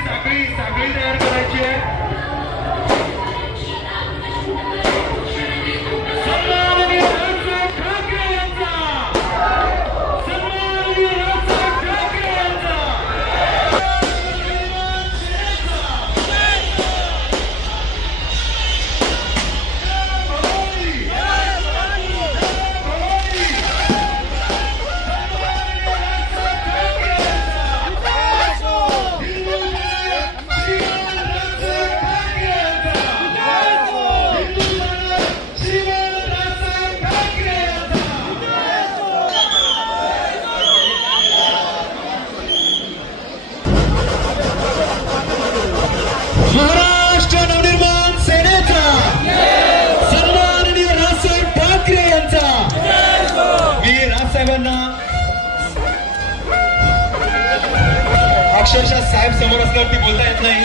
साखळी तयार करायची आहे. सन्माननीय राजसाहेब ठाकरे यांचा, सन्माननीय राजसाहेब ठाकरे यांचा, महाराष्ट्र नवनिर्माण सेनेचा, सन्माननीय राजसाहेब ठाकरे यांचा. मी राजसाहेबांना अक्षरशः साहेब समोर असल्यावरती बोलता येत नाही.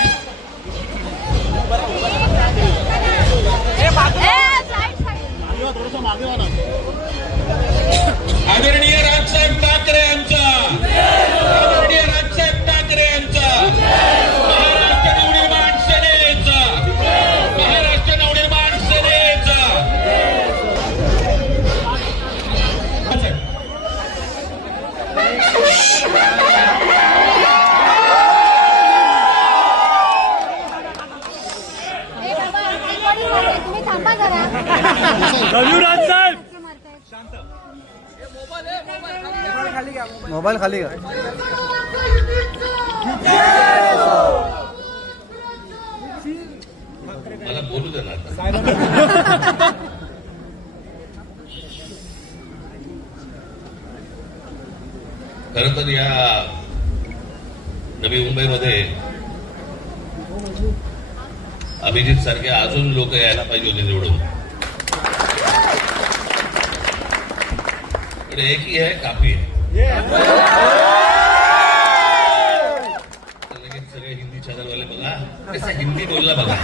आदरणीय राजसाहेब ठाकरे यांचा, आदरणीय राजसाहेब ठाकरे यांचा, महाराष्ट्र नवनिर्माण सेनेचा, महाराष्ट्र नवनिर्माण सेनेचा. तुम्ही थांबा जरा. रघुराज साहेब मोबाईल खाली घ्या. मला बोलू दे ना आता. खरं तर या नवी मुंबईमध्ये अभिजित सारखे अजून लोक यायला पाहिजे होते निवडून. पण एक ही आहे काफी आहे. लगेच सगळे हिंदी चॅनलवाले बघा कसा हिंदी बोलला बघा.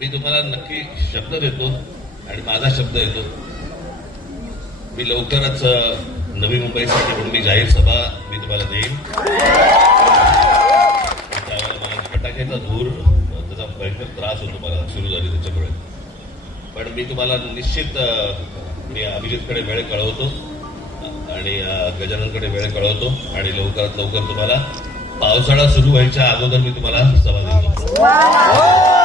मी तुम्हाला नक्की शब्द देतो आणि माझा शब्द येतो. मी लवकरच नवी मुंबईसाठी म्हणून मी जाहीर सभा मी तुम्हाला देईन. त्यावेळेला मला फटाक्याचा धूर त्याचा भयंकर त्रास होतो मला सुरू झाली त्याच्यामुळे. पण मी तुम्हाला निश्चित मी अभिजितकडे वेळ कळवतो आणि गजाननकडे वेळ कळवतो आणि लवकरात लवकर तुम्हाला पावसाळा सुरू व्हायच्या अगोदर मी तुम्हाला सभा देतो.